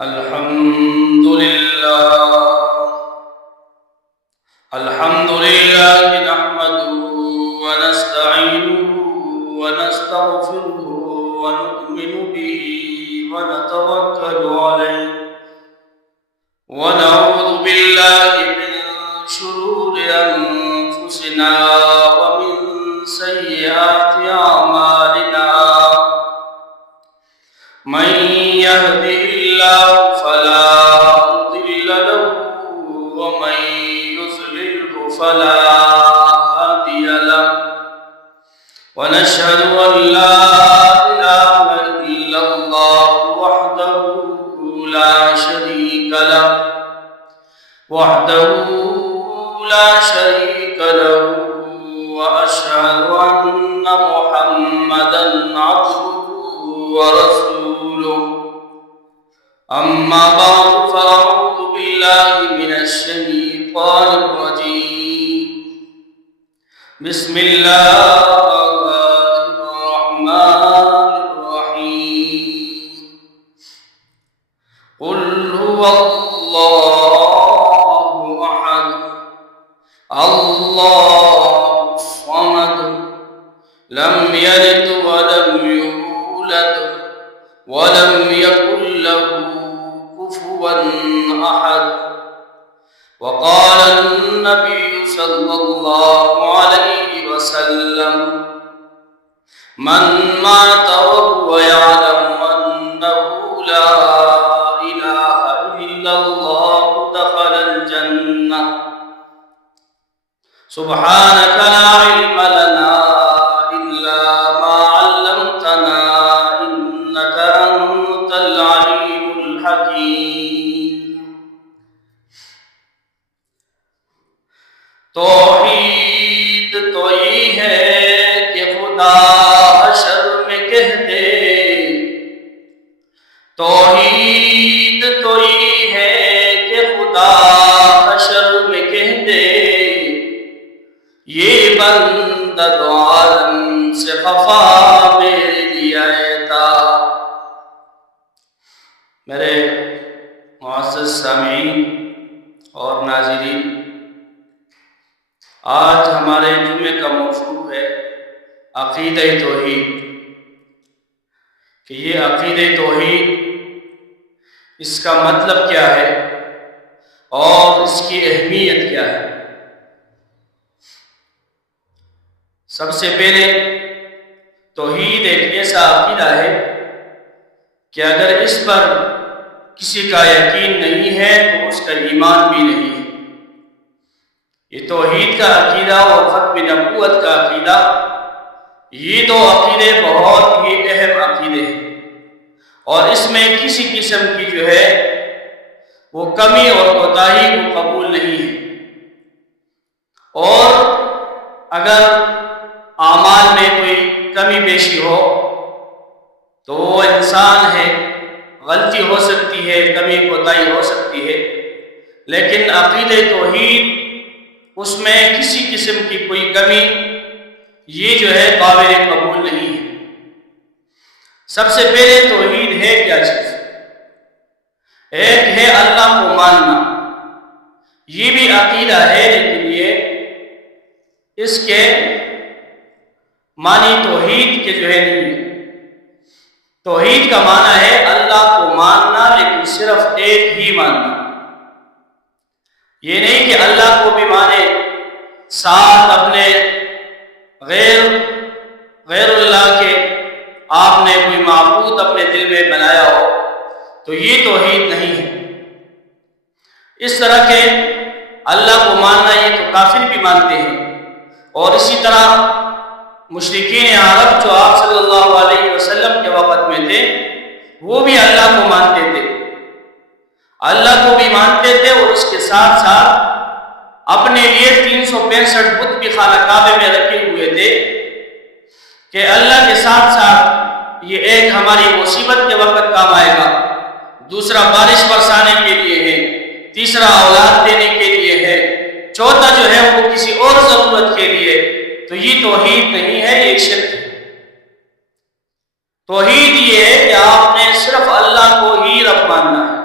الحمد لله نحمده ونستعينه ونستغفره ونؤمن به ونتوكل عليه ونعوذ بالله من شرور أنفسنا ومن سيئات أعمالنا من يهده الله فلا مضل له ومن يضلله فلا هادي له ونشهد أن لا إله إلا الله وحده لا شريك له وأشهد أن محمدا عبده ورسوله أما بعد فأعوذ بالله من الشيطان الرجيم بسم الله الرحمن الرحيم قل هو الله أحد الله الصمد لم يلد ولم يولد ولم يكن له كفوا أحد وقال النبي صلى الله عليه وسلم من مات وهو يعلم أنه لا إله إلا الله دخل الجنة سبحانك لا علم لنا إلا ما علمتنا إنك أنت العليم الحكيم توحید تو یہ ہے کہ خدا حشر میں کہہ دے توحید تو یہ ہے کہ خدا حشر میں کہہ دے یہ بندہ دو عالم سے خفا میرے لیے تھا۔ میرے معزز سامعین اور ناظرین، آج ہمارے جمعے کا موضوع ہے عقیدہ توحید، کہ یہ عقیدہ توحید اس کا مطلب کیا ہے اور اس کی اہمیت کیا ہے۔ سب سے پہلے توحید ایک ایسا عقیدہ ہے کہ اگر اس پر کسی کا یقین نہیں ہے تو اس کا ایمان بھی نہیں ہے۔ یہ توحید کا عقیدہ اور ختم نبوت کا عقیدہ، یہ دو عقیدے بہت ہی اہم عقیدے ہیں، اور اس میں کسی قسم کی جو ہے وہ کمی اور کوتاہی کو قبول نہیں ہے، اور اگر اعمال میں کوئی کمی بیشی ہو تو وہ انسان ہے، غلطی ہو سکتی ہے، کمی کوتاہی ہو سکتی ہے، لیکن عقیدہ توحید اس میں کسی قسم کی کوئی کمی یہ جو ہے قابل قبول نہیں ہے۔ سب سے پہلے توحید ہے کیا چیز؟ ایک ہے اللہ کو ماننا، یہ بھی عقیدہ ہے، لیکن یہ اس کے معنی توحید کے جو ہے نہیں ہے۔ توحید کا معنی ہے اللہ کو ماننا، لیکن صرف ایک ہی ماننا، یہ نہیں کہ اللہ کو بھی مانے، ساتھ اپنے غیر اللہ کے آپ نے کوئی معبود اپنے دل میں بنایا ہو، تو یہ توحید نہیں ہے۔ اس طرح کے اللہ کو ماننا یہ تو کافر بھی مانتے ہیں، اور اسی طرح مشرکین عرب جو آپ صلی اللہ علیہ وسلم کے وقت میں تھے وہ بھی اللہ کو مانتے تھے، اللہ کو بھی مانتے تھے، اور اس کے ساتھ ساتھ اپنے لیے 365 بت بھی خانہ کعبے میں رکھے ہوئے تھے کہ اللہ کے ساتھ ساتھ یہ ایک ہماری مصیبت کے وقت کام آئے گا، دوسرا بارش برسانے کے لیے ہے، تیسرا اولاد دینے کے لیے ہے، چوتھا جو ہے وہ کسی اور ضرورت کے لیے، تو یہ توحید نہیں ہے، یہ شرک ہے۔ توحید یہ ہے کہ آپ نے صرف اللہ کو ہی رب ماننا ہے،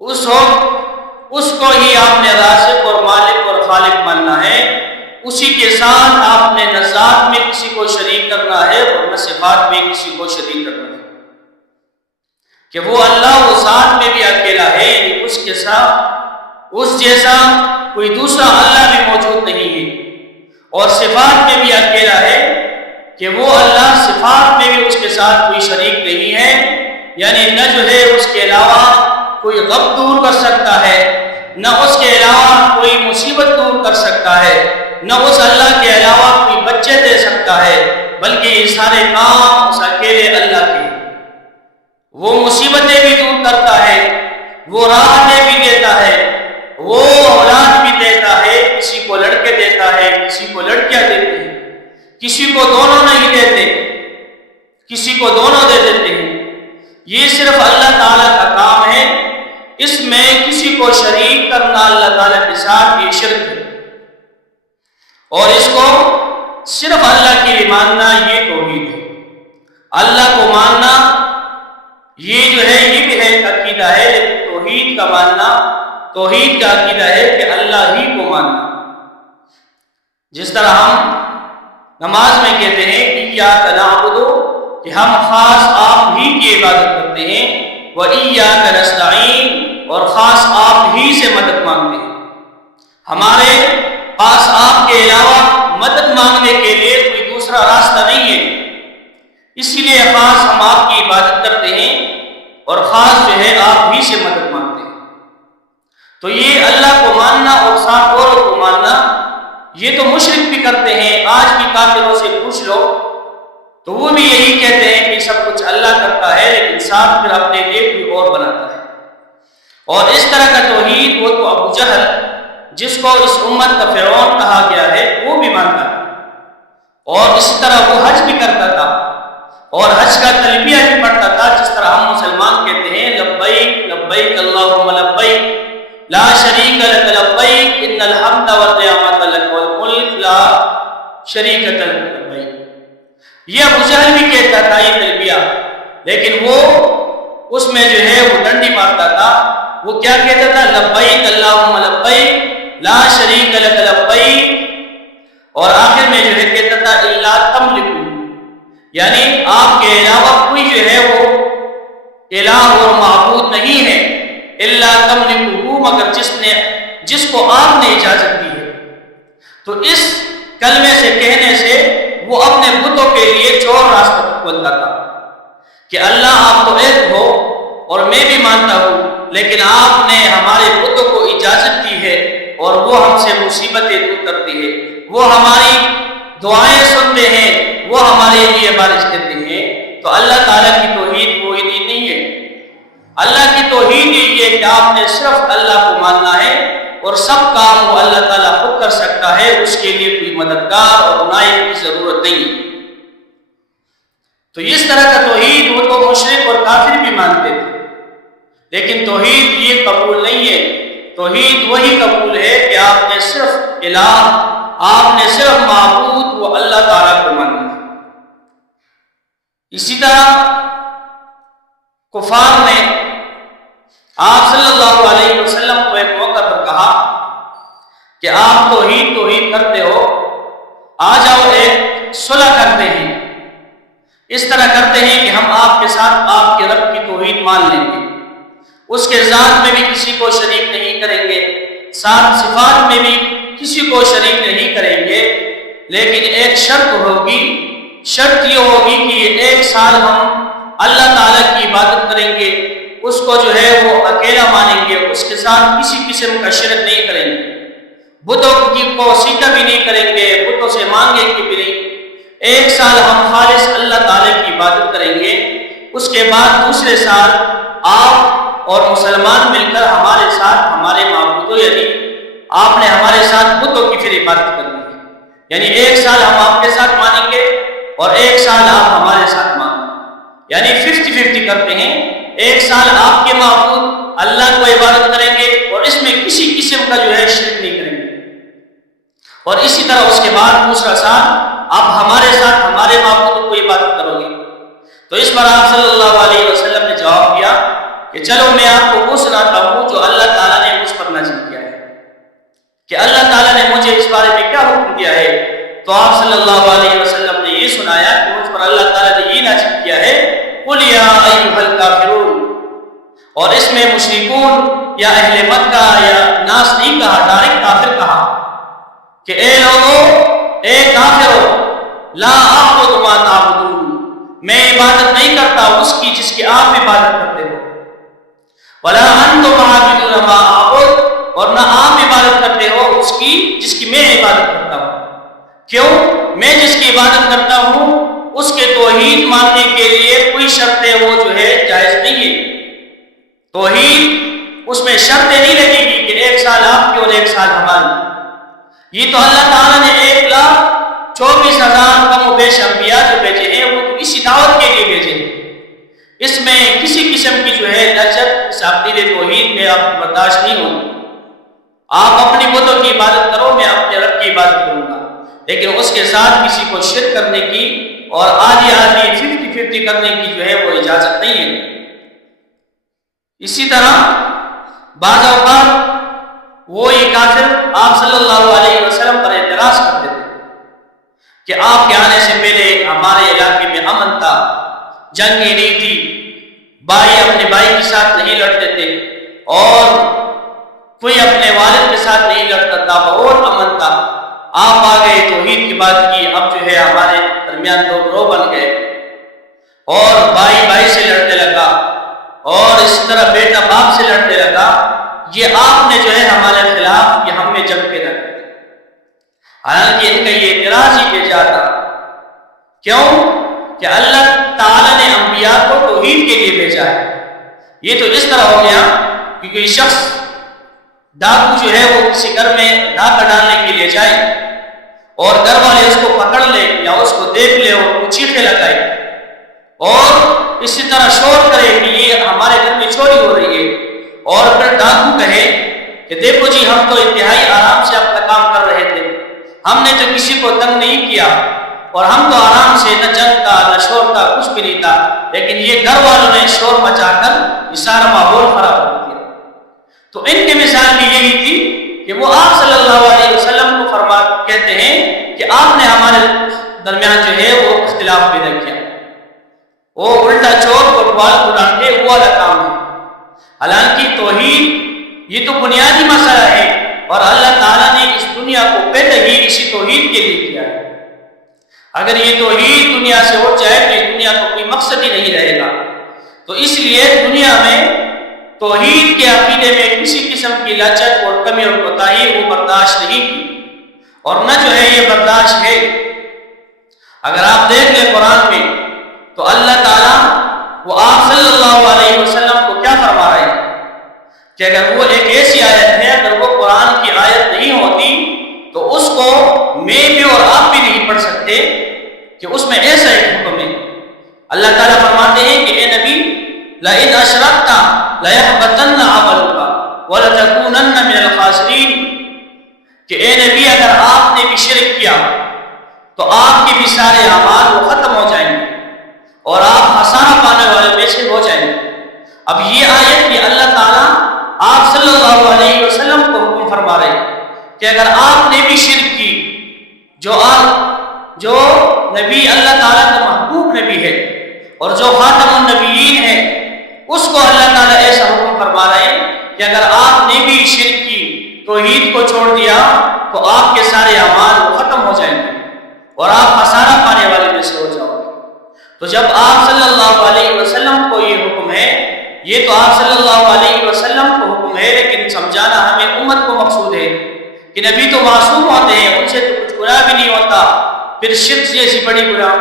اس کو ہی آپ نے رازق اور مالک اور خالق ماننا ہے، اسی کے ساتھ آپ نے نہ ذات میں کسی کو شریک کرنا ہے اور نہ صفات میں کسی کو شریک کرنا ہے، کہ وہ اللہ وہ ذات میں بھی اکیلا ہے، یعنی اس کے ساتھ اس جیسا کوئی دوسرا اللہ بھی موجود نہیں ہے، اور صفات میں بھی اکیلا ہے کہ وہ اللہ صفات میں بھی اس کے ساتھ کوئی شریک نہیں ہے، یعنی نہ جو ہے اس کے علاوہ کوئی غم دور کر سکتا ہے، نہ اس کے علاوہ کوئی مصیبت دور کر سکتا ہے، نہ اس اللہ کے علاوہ کوئی بچے دے سکتا ہے، بلکہ یہ سارے کام اس اکیلے اللہ کے۔ وہ مصیبتیں بھی دور کرتا ہے، وہ راحتیں بھی دیتا ہے، وہ اولاد بھی دیتا ہے، کسی کو لڑکے دیتا ہے، کسی کو لڑکیاں دیتے ہیں، کسی کو دونوں نہیں دیتے، کسی کو دونوں دے دیتے ہیں۔ یہ صرف اللہ تعالیٰ کا کام ہے، اس میں کسی کو شریک کرنا اللہ تعالیٰ کے ساتھ یہ شرک ہے، اور اس کو صرف اللہ کے لیے ماننا یہ توحید ہے۔ اللہ کو ماننا یہ جو ہے یہ بھی ہے ایک عقیدہ ہے، لیکن توحید کا ماننا، توحید کا عقیدہ ہے کہ اللہ ہی کو ماننا۔ جس طرح ہم نماز میں کہتے ہیں ایاک نعبد، کہ ہم خاص آپ ہی کی عبادت کرتے ہیں، وَإِيَّاكَ نَسْتَعِينُ، اور خاص آپ ہی سے مدد مانگتے ہیں، ہمارے پاس آپ کے علاوہ مدد مانگنے کے لیے کوئی دوسرا راستہ نہیں ہے، اسی لیے خاص ہم آپ کی عبادت کرتے ہیں اور خاص جو ہے آپ ہی سے مدد مانگتے ہیں۔ تو یہ اللہ کو ماننا اور ساتھ اوروں کو ماننا، یہ تو مشرک بھی کرتے ہیں۔ آج بھی کافروں سے پوچھ لو تو وہ بھی یہی کہتے ہیں کہ سب کچھ اللہ کرتا ہے، لیکن ساتھ پھر اپنے لیے کوئی اور بناتا ہے۔ اور اس طرح کا توحید وہ تو ابو جہل، جس کو اس امت کا فرعون کہا گیا ہے، وہ بھی مانتا ہے، اور اسی طرح وہ حج بھی کرتا تھا اور حج کا تلبیہ بھی پڑھتا تھا، جس طرح ہم مسلمان کہتے ہیں لبیک لبیک اللہم لبیک لا شریک لک لبیک ان الحمد والنعمت لک والملک لا شریک لک لبیک۔ یہ ابو جہل بھی کہتا تھا یہ تلبیہ، لیکن وہ اس میں جو ہے وہ ڈنڈی مارتا تھا۔ وہ کیا کہتا تھا؟ لبیک اللہم لبیک لا شریک لک لبیک، اور آخر میں جو ہے کہتا تھا الا تملکو، یعنی آپ کے علاوہ کوئی جو ہے وہ الہ اور معبود نہیں ہے، الا تملکو، مگر جس کو آپ نے اجازت دی ہے۔ تو اس کلمے سے کہنے سے وہ اپنے بتوں کے لیے چور راستہ کھولتا تھا کہ اللہ آپ تو ایک ہو اور میں بھی مانتا ہوں، لیکن آپ نے ہمارے بتوں کو اجازت دی ہے اور وہ ہم سے مصیبتیں دور کرتے ہیں، وہ ہماری دعائیں سنتے ہیں، وہ ہمارے لیے بارش کرتے ہیں۔ تو اللہ تعالیٰ کی توحید وہ نہیں ہے۔ اللہ کی توحید یہ ہے کہ آپ نے صرف اللہ کو ماننا ہے، اور سب کام وہ اللہ تعالیٰ خود کر سکتا ہے، اس کے لیے کوئی مددگار اور نائب کی ضرورت نہیں۔ تو اس طرح کا توحید وہ تو مشرک اور کافر بھی مانتے تھے، لیکن توحید یہ قبول نہیں ہے۔ توحید وہی قبول ہے کہ آپ نے صرف الہ، آپ نے صرف معبود وہ اللہ تعالیٰ کو ماننا ہے۔ اسی طرح کفار نے آپ صلی اللہ علیہ وسلم کو ایک موقع پر کہا کہ آپ توحید کرتے ہو، آ جاؤ ایک صلح کرتے ہیں، اس طرح کرتے ہیں کہ ہم آپ کے ساتھ آپ کے رب کی توحید مان لیں گے، اس کے ذات میں بھی کسی کو شریک نہیں کریں گے، ساتھ صفات میں بھی کسی کو شریک نہیں کریں گے، لیکن ایک شرط ہوگی، شرط یہ ہوگی کہ ایک سال ہم اللہ تعالیٰ کی عبادت کریں گے، اس کو جو ہے وہ اکیلا مانیں گے، اس کے ساتھ کسی قسم کا شرک نہیں کریں گے، بتوں کو سیدھا بھی نہیں کریں گے، بتوں سے مانگے کی بھی نہیں۔ ایک سال ہم خالص اللہ تعالیٰ کی عبادت کریں گے، اس کے بعد دوسرے سال آپ اور مسلمان مل کر ہمارے ساتھ ہمارے معبودوں، یعنی آپ نے ہمارے ساتھ بتوں کی پھر عبادت کرنی ہے، یعنی ایک سال ہم آپ کے ساتھ مانیں گے اور ایک سال آپ ہمارے ساتھ مانیں گے، یعنی 50-50 کرتے ہیں۔ ایک سال آپ کے معبود اللہ کو عبادت کریں گے اور اس میں کسی قسم کا جو ہے شرک نہیں کریں گے، اور اسی طرح اس کے بعد دوسرا سال آپ ہمارے ساتھ ہمارے معبودوں کو عبادت کرو گے۔ تو اس پر آپ صلی اللہ علیہ وسلم نے جواب دیا کہ کہ چلو میں آپ کو وہ سناتا ہوں جو اللہ تعالیٰ نے مجھ پر نازل کیا ہے، کہ اللہ تعالیٰ نے مجھے اس بارے میں کیا حکم دیا ہے۔ تو آپ صلی اللہ علیہ وسلم نے یہ سنایا کہ مجھ پر اللہ تعالیٰ نے یہ نازل کیا ہے، قُلْ يَا أَيُّهَا الْكَافِرُونَ، اور اس میں مشرکون یا اہل مکہ یا ناس نہیں کہا، ڈائریکٹ کافر کہا کہ اے لوگو، اے کافرو، لا اعبد ما تعبدون، میں عبادت نہیں کرتا اس کی جس کی آپ عبادت کرتے ہو، ولا انتم عابدون ما اعبد، اور نہ آپ عبادت کرتے ہو اس کی جس کی میں عبادت کرتا ہوں۔ کیوں؟ میں جس کی عبادت کرتا ہوں اس کے توحید ماننے کے لیے کوئی شرط ہے وہ جو ہے جائز نہیں ہے۔ توحید اس میں شرطیں نہیں لگے گی کہ 1 سال آپ کی اور 1 سال ہماری۔ یہ تو اللہ تعالیٰ نے 1,24,000 کم و بیش انبیاء جو بھیجے ہیں وہ تو اسی دعوت کے لیے بھیجے ہیں۔ اس میں کسی قسم کی جو ہے لچک اس عقیدے توحید میں آپ کو برداشت نہیں ہوگی۔ آپ اپنی بتوں کی عبادت کرو، میں اپنے رب کی عبادت کروں گا، لیکن اس کے ساتھ کسی کو شرک کرنے کی اور آدھی 50-50 کرنے کی جو ہے وہ اجازت نہیں ہے۔ اسی طرح بعض اوقات وہی کافر آپ صلی اللہ علیہ وسلم پر اعتراض کرتے تھے کہ آپ کے آنے سے پہلے ہمارے علاقے میں امن تھا، جنگیں نہیں تھی، بھائی اپنے بھائی کے ساتھ نہیں لڑتے تھے اور کوئی اپنے والد کے ساتھ نہیں لڑتا تھا، بہت امن تھا۔ آپ آ گئے، توحید کی بات کی، اب جو ہے ہمارے درمیان 2 گروہ بن گئے اور بھائی بھائی سے لڑنے لگا اور اس طرح بیٹا باپ سے لڑنے لگا۔ یہ آپ نے جو ہے ہمارے خلاف، یہ ہم میں جنگ پیدا کر دی۔ حالانکہ ان کا یہ اعتراض ہی بھیجا تھا۔ کیوں؟ کہ اللہ تعالیٰ نے انبیاء کو توحید کے لیے بھیجا ہے۔ یہ تو اس طرح ہو گیا کہ کوئی شخص ڈاکو جو ہے وہ کسی گھر میں ڈاکہ ڈالنے کے لیے جائے اور گھر والے اس کو پکڑ لے یا اس کو دیکھ لے اور وہ چیخے لگائے اور اسی طرح شور کرے کہ یہ ہمارے گھر میں چوری ہو رہی ہے، اور پھر ڈاکو کہے کہ دیکھو جی ہم تو انتہائی آرام سے اپنا کام کر رہے تھے، ہم نے تو کسی کو تنگ نہیں کیا اور ہم تو آرام سے، نہ جنگ تھا نہ شور تھا، کچھ بھی نہیں تھا، لیکن یہ گھر والوں نے شور مچا کر یہ سارا ماحول خراب کر دیا۔ تو ان کی مثال بھی یہی تھی کہ وہ آپ صلی اللہ علیہ وسلم کو کہتے ہیں کہ آپ نے ہمارے درمیان جو ہے وہ اختلاف پیدا کیا، وہ الٹا چوک اور بال کو ڈانٹے وہ والا کام ہے۔ حالانکہ توحید یہ تو بنیادی مسئلہ ہے اور اللہ تعالیٰ نے اس دنیا کو پیدا ہی اسی توحید کے لیے کیا ہے۔ اگر یہ توحید دنیا سے اٹھ جائے تو اس دنیا کو کوئی مقصد ہی نہیں رہے گا۔ تو اس لیے دنیا میں توحید کے عقیدے میں کسی قسم کی لچک اور کمی اور کوتاہی وہ برداشت نہیں کی اور نہ جو ہے یہ برداشت ہے۔ اگر آپ دیکھ لیں قرآن میں تو اللہ تعالیٰ وہ آپ صلی اللہ علیہ وسلم کو کیا فرما رہے ہیں کہ اگر وہ ایک ایسی آیت ہے، اگر وہ قرآن کی آیت نہیں ہوتی تو اس کو میں بھی اور آپ بھی نہیں پڑھ سکتے کہ اس میں ایسا ایک حکم ہے۔ اللہ تعالیٰ فرماتے ہیں کہ اے نبی لئن اشرکت لیحبطن عملک ولتکونن من الخاسرین، کہ اے نبی اگر آپ نے بھی شرک کیا تو آپ کے بھی سارے اعمال وہ ختم ہو جائیں گے اور آپ خسارہ پانے والے میں سے ہو جائیں گے۔ اب یہ آیت یہ اللہ تعالیٰ آپ صلی اللہ علیہ وسلم کو حکم فرما رہے ہیں کہ اگر آپ نے بھی شرک کی، جو نبی اللہ تعالیٰ کا محبوب نبی ہے اور جو خاتم النبیین ہے، اس کو اللہ تعالیٰ ایسا حکم فرما رہے ہیں کہ اگر آپ نے بھی شرک کی، توحید کو چھوڑ دیا تو آپ کے سارے اعمال وہ ختم ہو جائیں گے اور آپ خسارہ پانے والے میں سے ہو جاؤ گے۔ تو جب آپ صلی اللہ علیہ وسلم کو یہ حکم ہے، یہ تو آپ صلی اللہ علیہ وسلم کو حکم ہے، لیکن سمجھانا ہمیں امت کو مقصود ہے کہ نبی تو معصوم ہوتے ہیں، ان سے تو کچھ گناہ بھی نہیں ہوتا، پھر شرک جیسی بڑی گناہ،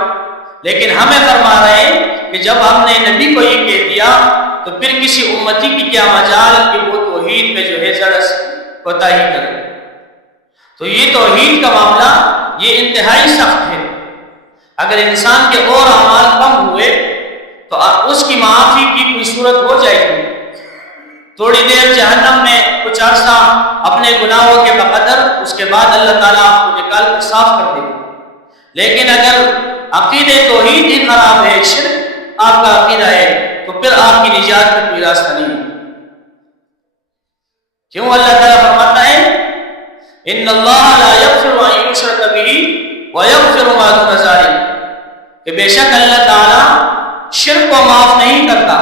لیکن ہمیں فرما رہے ہیں کہ جب ہم نے نبی کو یہ کہہ دیا تو پھر کسی امتی کی کیا مجال کہ وہ توحید میں جو ہے ذرا کوتاہی کرے۔ تو یہ توحید کا معاملہ یہ انتہائی سخت ہے۔ اگر انسان کے اور اعمال کم ہوئے تو اس کی معافی کی کوئی صورت ہو جائے گی، تھوڑی دیر جہنم میں کچھ عرصہ اپنے گناہوں کے بقدر، اس کے بعد اللہ تعالیٰ آپ کو نکال کر صاف کر دے گا۔ لیکن اگر عقیدے توحید ہی خراب ہے، شرک آپ کا عقیدہ ہے، تو پھر آپ کی نجات کا کوئی راستہ نہیں ہے۔ کیوں اللہ تعالیٰ فرماتا ہے ان اللہ لا یغفر ان یشرک بہ ویغفر ما دون ذلک، کہ بے شک اللہ تعالیٰ شرک کو معاف نہیں کرتا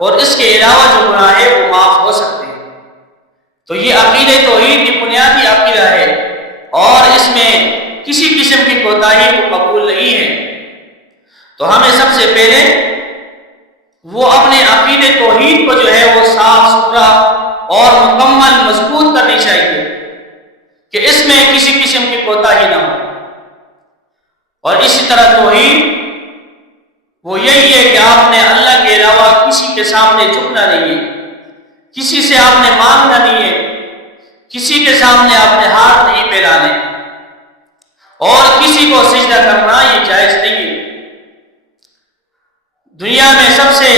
اور اس کے علاوہ جو گناہ ہے وہ معاف ہو سکتے ہیں۔ تو یہ عقیدہ توحید کی بنیادی عقیدہ ہے اور اس میں کسی قسم کی کوتاہی کو قبول نہیں ہے۔ تو ہمیں سب سے پہلے وہ اپنے عقیدہ توحید کو جو ہے وہ صاف ستھرا اور مکمل مضبوط کرنی چاہیے کہ اس میں کسی قسم کی کوتاہی نہ ہو۔ اور اسی طرح توحید وہ یہی ہے کہ آپ نے اللہ کے علاوہ کسی کے سامنے جھکنا نہیں ہے، کسی سے آپ نے مانگنا نہیں ہے، کسی کے سامنے آپ نے ہاتھ نہیں پھیلانے اور کسی کو سجدہ کرنا یہ جائز نہیں ہے۔ دنیا میں سب سے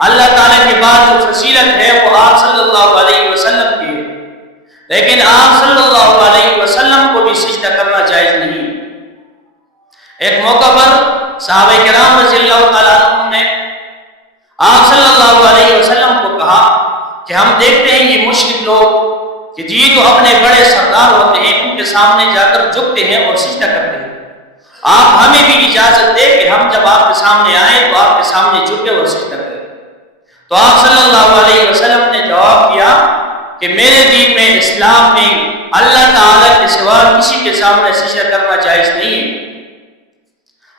اللہ تعالیٰ کے بعد جو فضیلت ہے وہ آپ صلی اللہ علیہ وسلم کی ہے، لیکن آپ صلی اللہ علیہ وسلم کو بھی سجدہ کرنا جائز نہیں۔ ایک موقع پر صحابہ کرام رضی اللہ تعالیٰ عنہ نے آپ صلی اللہ علیہ وسلم کو کہا کہ ہم دیکھتے ہیں یہ مشرک لوگ کہ جی تو اپنے بڑے سردار ہوتے ہیں، ان کے سامنے جا کر جھکتے ہیں اور سجدہ کرتے ہیں، آپ ہمیں بھی اجازت دیں کہ ہم جب آپ کے سامنے آئیں تو آپ کے سامنے جھکے اور سجدہ کریں۔ تو آپ صلی اللہ علیہ وسلم نے جواب دیا کہ میرے دین میں، اسلام میں اللہ تعالیٰ کے سوا کسی کے سامنے سجدہ کرنا جائز نہیں ہے۔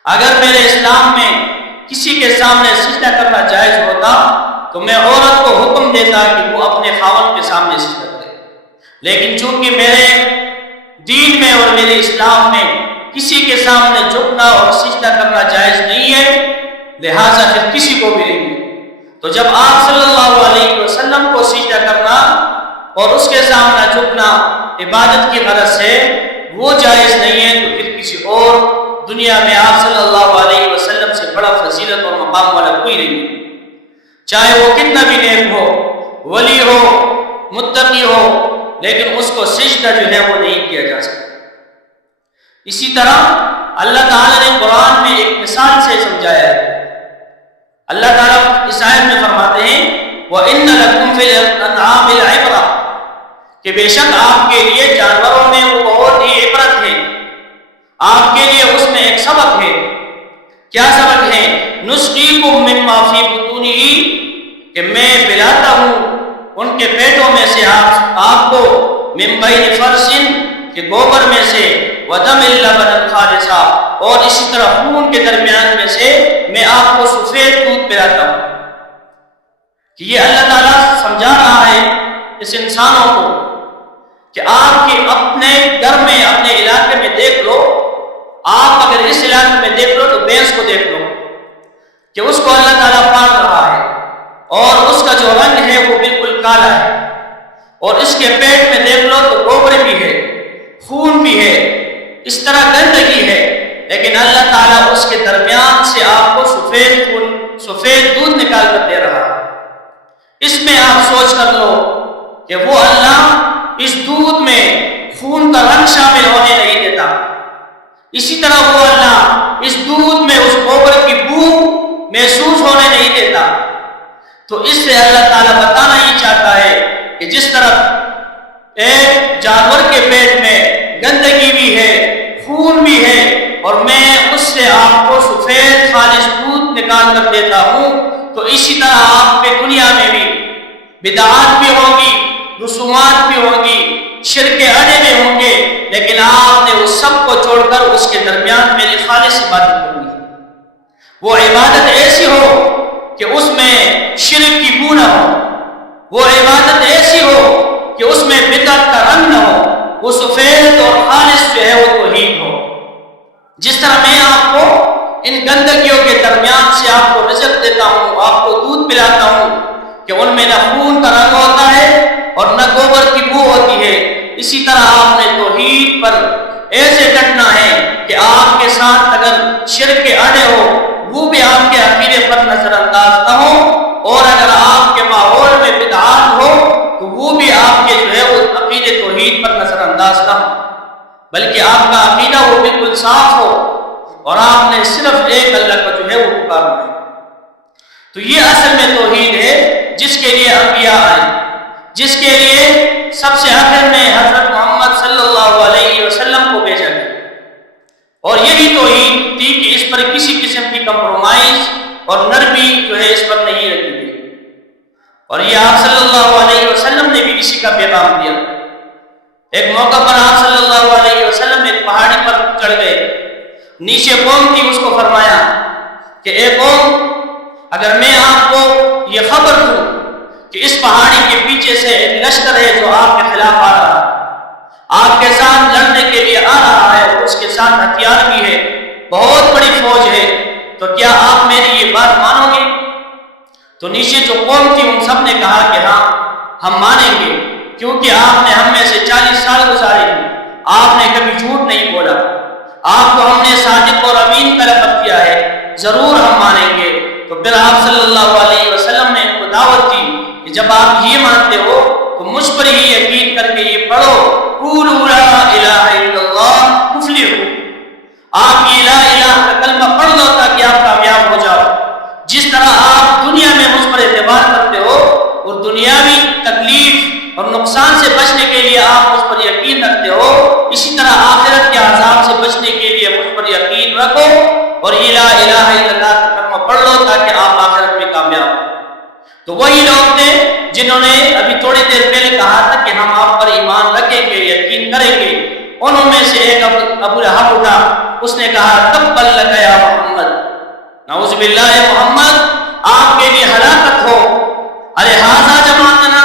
اگر میرے اسلام میں کسی کے سامنے سجدہ کرنا جائز ہوتا تو میں عورت کو حکم دیتا کہ وہ اپنے خاوند کے سامنے سجدہ کرے، لیکن چونکہ میرے دین میں اور میرے اسلام میں کسی کے سامنے جھکنا اور سجدہ کرنا جائز نہیں ہے، لہٰذا پھر کسی کو بھی نہیں ہے۔ تو جب آپ صلی اللہ علیہ وسلم کو سجدہ کرنا اور اس کے سامنے جھکنا عبادت کی غرض سے وہ جائز نہیں ہے، تو پھر کسی اور دنیا میں آپ صلی اللہ علیہ وسلم سے بڑا فضیلت اور مقام والا کوئی نہیں، چاہے وہ کتنا بھی نیک ہو، ولی ہو، متقی ہو، لیکن اس کو سجدہ جو ہے وہ نہیں کیا جا سکتا۔ اسی طرح اللہ تعالیٰ نے قرآن میں ایک مثال سے سمجھایا ہے۔ اللہ تعالیٰ اس آیت میں فرماتے ہیں وَإِنَّ لَكُمْ فِي الْأَنْعَامِ لَعِبْرَةً، کہ بے شک آپ کے لیے جانوروں میں وہ بہت ہی عبرت ہے، آپ کے لیے اس میں ایک سبق ہے۔ کیا سبق ہے؟ نُسْقِيكُم مِّمَّا فِي بُطُونِهِ، کہ میں پلاتا ہوں ان کے پیٹوں میں سے آپ کو، مِن بَيْنِ فَرْثٍ، کہ گوبر میں سے، وَدَمٍ لَبَنًا خَالِصًا، اور اسی طرح خون کے درمیان میں سے میں آپ کو سفید دودھ پلاتا ہوں۔ کہ یہ اللہ تعالیٰ سمجھا رہا ہے اس انسانوں کو کہ آپ کے اپنے گھر میں، اپنے علاقے میں دیکھ لو، آپ اگر اس علاقے میں دیکھ لو تو بھینس کو دیکھ لو کہ اس کو اللہ تعالیٰ پال رہا ہے اور اس کا جو رنگ ہے وہ بالکل کالا ہے، اور اس کے پیٹ میں دیکھ لو تو گوبر بھی ہے، خون بھی ہے، اس طرح گندگی ہے، لیکن اللہ تعالیٰ اس کے درمیان سے آپ کو سفید دودھ نکال کر دے رہا ہے۔ اس میں آپ سوچ کر لو کہ وہ اللہ اس دودھ میں خون کا رنگ شامل ہونے نہیں دیتا، اسی طرح وہ اللہ اس دودھ میں اس گوبر کی بو محسوس ہونے نہیں دیتا۔ تو اس سے اللہ تعالیٰ بتانا یہ چاہتا ہے کہ جس طرح ایک جانور کے پیٹ میں گندگی بھی ہے، خون بھی ہے، اور میں اس سے آپ کو سفید خالص دودھ نکال کر دیتا ہوں، تو اسی طرح آپ کے دنیا میں بھی بدعات بھی ہوگی، رسومات بھی ہوگی، شرک اڑے بھی ہوں گے، لیکن آپ نے اس سب کو چھوڑ کر اس کے درمیان میری خالص عبادت کرنی ہے۔ وہ عبادت ایسی ہو کہ اس میں شرک کی بو نہ ہو، وہ عبادت ایسی ہو کہ اس میں بدعت کا رنگ نہ ہو، وہ سفید اور خالص جو ہے وہ توحید ہو۔ جس طرح میں آپ کو ان گندگیوں کے درمیان سے آپ کو رزق دیتا ہوں، آپ کو دودھ پلاتا ہوں کہ ان میں نہ خون کا رنگ ہوتا ہے اور نہ گوبر کی بو ہوتی ہے، اسی طرح آپ نے توحید پر ایسے ڈٹنا ہے کہ آپ کے ساتھ اگر شرک کے اڑے ہو وہ بھی آپ کے عقیدے پر نظر انداز نہ ہو، اور اگر آپ کے ماحول میں بدعات ہو تو وہ بھی آپ کے جو ہے وہ عقیدے توحید پر نظر انداز نہ ہو، بلکہ آپ کا عقیدہ وہ بالکل صاف ہو اور آپ نے صرف ایک اللہ کو جو ہے وہ پکارنا ہے۔ تو یہ اصل میں توحید ہے جس کے لیے انبیاء آئے، جس کے لیے سب سے آخر میں حضرت محمد صلی اللہ علیہ وسلم کو بھیجا گیا، اور یہی توحید تھی کہ اس پر کسی قسم کی کمپرومائز اور نرمی جو ہے اس پر نہیں رکھی گئی، اور یہ آپ صلی اللہ علیہ وسلم نے بھی اسی کا پیغام دیا۔ ایک موقع پر آپ صلی اللہ علیہ وسلم ایک پہاڑی پر چڑھ گئے، نیچے قوم تھی، اس کو فرمایا کہ اے قوم، اگر میں آپ کو یہ خبر دوں کہ اس پہاڑی کے پیچھے سے ایک لشکر ہے جو آپ کے خلاف آ رہا ہے، آپ کے ساتھ لڑنے کے لیے آ رہا ہے، اس کے ساتھ ہتھیار بھی ہے، بہت بڑی فوج ہے، تو کیا آپ میری یہ بات مانو گے؟ تو نیچے جو قوم تھی ان سب نے کہا کہ ہاں ہم مانیں گے، کیونکہ آپ نے ہم میں سے 40 سال گزارے ہیں، آپ نے کبھی جھوٹ نہیں بولا، آپ کو ہم نے صادق اور امین کا لقب کیا ہے، ضرور ہم مانیں گے۔ تو پھر آپ صلی اللہ علیہ وسلم نے ان کو دعوت دی کہ جب آپ یہ مانتے ہو تو مجھ پر ہی یقین کر کے یہ پڑھو، قولوا لا الہ الا اللہ تفلحوا، آپ یہ لا الہ کا کلمہ پڑھ لو تاکہ آپ کامیاب ہو جاؤ۔ جس طرح آپ دنیا میں مجھ پر اعتبار کرتے ہو اور دنیاوی تکلیف اور نقصان سے بچنے کے لیے آپ مجھ پر یقین رکھتے ہو، اسی طرح آخرت کے عذاب سے بچنے کے لیے مجھ پر یقین رکھو اور یہ لا الہ الا اللہ کا کلمہ پڑھ لو تاکہ آپ آخرت میں کامیاب ہو۔ تو وہی لوگ تھے جنہوں نے ابھی تھوڑی دیر پہلے کہا تھا کہ ہم آپ پر ایمان رکھیں گے، یقین کریں گے۔ انہوں میں سے ایک ابو لہب اٹھا، اس نے کہا تبا لک یا محمد، نعوذ باللہ اے محمد، آپ کے لیے ہلاکت ہو، ارے ھذا جمعتنا،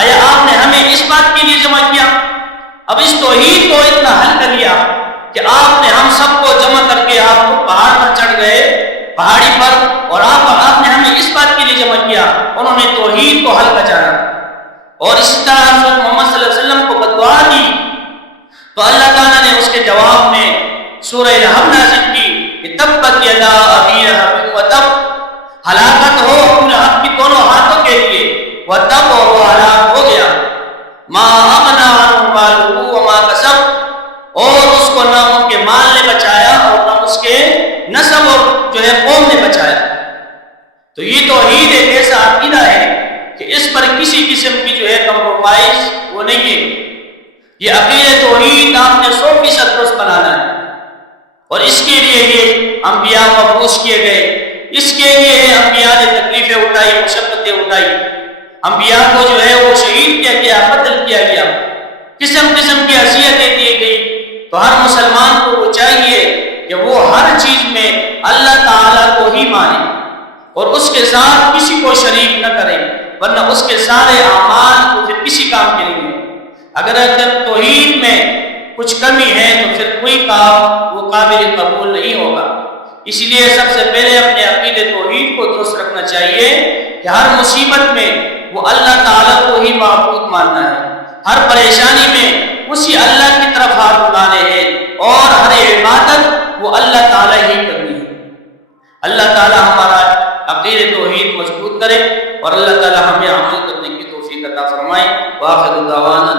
آیا آپ نے ہمیں اس بات کے لیے جمع کیا؟ اب اس توحید کو اتنا حل کر لیا کہ آپ نے ہم سب کو جمع کر کے آپ کو پہاڑ پر چڑھ گئے، پہاڑی پر، اور آپ نے ہمیں اس بات کے لیے جمع کیا۔ انہوں نے توحید کو حل کا جانا، اور اسی طرح حضرت محمد صلی اللہ علیہ وسلم کو بددعا دی، تو اللہ تعالیٰ نے اس کے جواب میں سورہ لہب نازل کی کہ تبت یدا ابی لہب وتب، ہلاکت ہو ابو لہب کی دونوں ہاتھوں کے لیے، وتب، اور وہ ہلاک ہو گیا، ما اغنی عنہ مالہ وما کسب، اور اس کو نہ ان کے مال نے بچایا اور نہ اس کے نسب اور جو ہے قوم نے بچایا۔ تو یہ توحید ایک ایسا عقیدہ ہے کہ اس پر کسی قسم کی جو ہے کمپرومائز وہ نہیں ہے۔ یہ عقیدہ توحید آپ نے 100% درست بنانا ہے، اور اس کے لیے یہ انبیاء مبعوث کیے گئے، اس کے لیے انبیاء نے تکلیفیں اٹھائی، مشقتیں اٹھائی، انبیاء کو جو ہے وہ شہید کیا گیا، قتل کیا گیا، قسم قسم کی اذیتیں دی گئی۔ تو ہر مسلمان کو وہ چاہیے کہ وہ ہر چیز میں اللہ تعالیٰ کو ہی مانے اور اس کے ساتھ کسی کو شریک نہ کرے، ورنہ اس کے سارے اعمال کو پھر کسی کام کے نہیں ہیں۔ اگر توحید میں کچھ کمی ہے تو پھر کوئی کام وہ قابل قبول نہیں ہوگا۔ اسی لیے سب سے پہلے اپنے عقیدے توحید کو درست رکھنا چاہیے کہ ہر مصیبت میں وہ اللہ تعالیٰ کو ہی معبود ماننا ہے، ہر پریشانی میں اسی اللہ کی طرف ہاتھ اٹھانے ہیں، اور ہر عبادت وہ اللہ تعالیٰ ہی کرنی ہے۔ اللہ تعالیٰ ہمارا عقیدے توحید مضبوط کرے، اور اللہ تعالیٰ ہمیں عمل کرنے کی توفیق عطا فرمائے۔ وآخر دعوانا